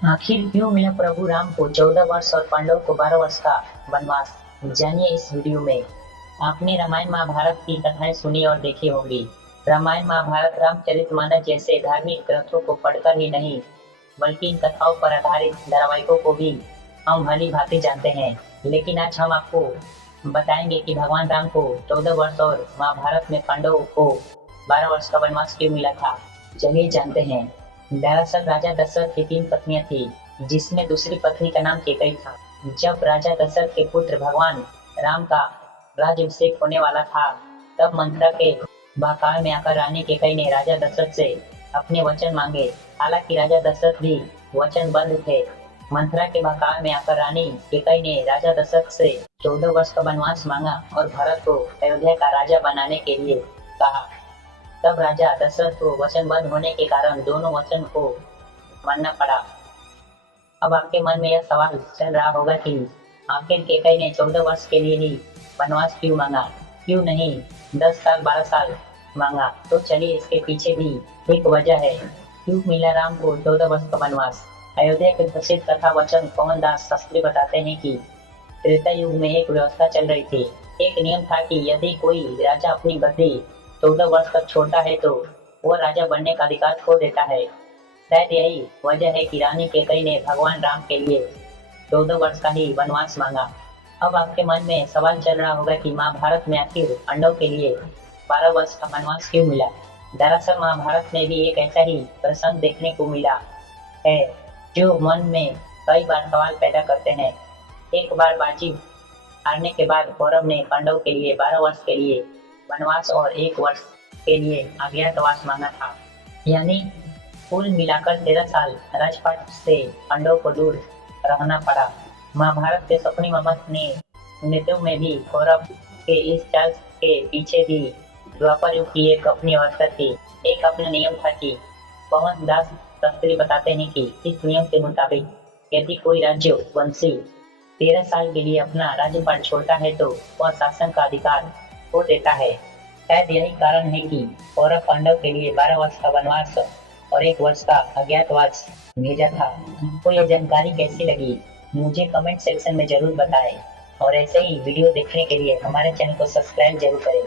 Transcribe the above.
आखिर क्यों मिला प्रभु राम को 14 वर्ष और पांडव को 12 वर्ष का वनवास। जानिए इस वीडियो में। आपने रामायण महाभारत की कथाएं सुनी और देखी होंगी। रामायण महाभारत रामचरितमानस जैसे धार्मिक ग्रंथों को पढ़कर ही नहीं बल्कि इन कथाओं पर आधारित धारावाहिकों को भी हम भली भांति जानते हैं। लेकिन आज हम आपको बताएंगे कि भगवान राम को 14 वर्ष और महाभारत में पांडवों को 12 वर्ष का वनवास क्यों मिला था। चलिए जानते हैं। दरअसल राजा दशरथ की 3 पत्नियां थी, जिसमें दूसरी पत्नी का नाम केकई था। जब राजा दशरथ के पुत्र भगवान राम का राज्याभिषेक होने वाला था, तब मंथरा के बहकावे में आकर रानी केकई ने राजा दशरथ से अपने वचन मांगे। हालांकि राजा दशरथ भी वचनबद्ध थे। मंथरा के बहकावे में आकर रानी केकई ने राजा दशरथ से 14 वर्ष का वनवास मांगा और भरत को अयोध्या का राजा बनाने के लिए कहा। तब राजा दशरथ को वचनबद्ध होने के कारण दोनों वचन को मानना पड़ा। अब आपके मन में यह सवाल चल रहा होगा कि आखिर केकई ने 14 वर्ष के लिए ही वनवास क्यों मांगा, क्यों नहीं 10 साल 12 साल मांगा। तो चलिए इसके पीछे भी एक वजह है क्यों मिला राम को 14 वर्ष का वनवास। अयोध्या के प्रसिद्ध कथा वचन पवन दास शास्त्री बताते हैं कि त्रेता युग में एक व्यवस्था चल रही थी। एक नियम था कि यदि कोई राजा अपनी गद्दी 14 वर्ष तक छोड़ता है तो वह राजा बनने का अधिकार खो देता है। शायद यही वजह है कि रानी केकई ने भगवान राम के लिए 14 वर्ष का ही वनवास मांगा। अब आपके मन में सवाल चल रहा होगा कि महाभारत में आखिर पांडव के लिए 12 वर्ष का वनवास क्यों मिला। दरअसल महाभारत में भी एक ऐसा ही प्रसंग देखने को मिला है जो मन में कई बार सवाल पैदा करते हैं। एक बार बाजी हारने के बाद कौरव ने पांडव के लिए 12 वर्ष के लिए वनवास और 1 वर्ष के लिए अज्ञातवास मांगा था। यानी कुल मिलाकर 13 साल राजपाट से पांडव को दूर रहना पड़ा। महाभारत के स्वप्निम मत ने नृत्यों में भी कौरव के इस चाल के पीछे भी द्वापर युग की एक अपनी अवस्था थी, एक अपना नियम था कि पवन दास शास्त्री बताते हैं कि इस नियम के मुताबिक यदि कोई राज्य वंशी 13 साल के लिए अपना राज्यपाट छोड़ता है तो वह शासन का अधिकार खो देता है। शायद यही कारण है कि कौरव पांडव के लिए 12 वर्ष का वनवास और 1 वर्ष का अज्ञातवास भेजा था। आपको यह जानकारी कैसी लगी मुझे कमेंट सेक्शन में जरूर बताएं और ऐसे ही वीडियो देखने के लिए हमारे चैनल को सब्सक्राइब जरूर करें।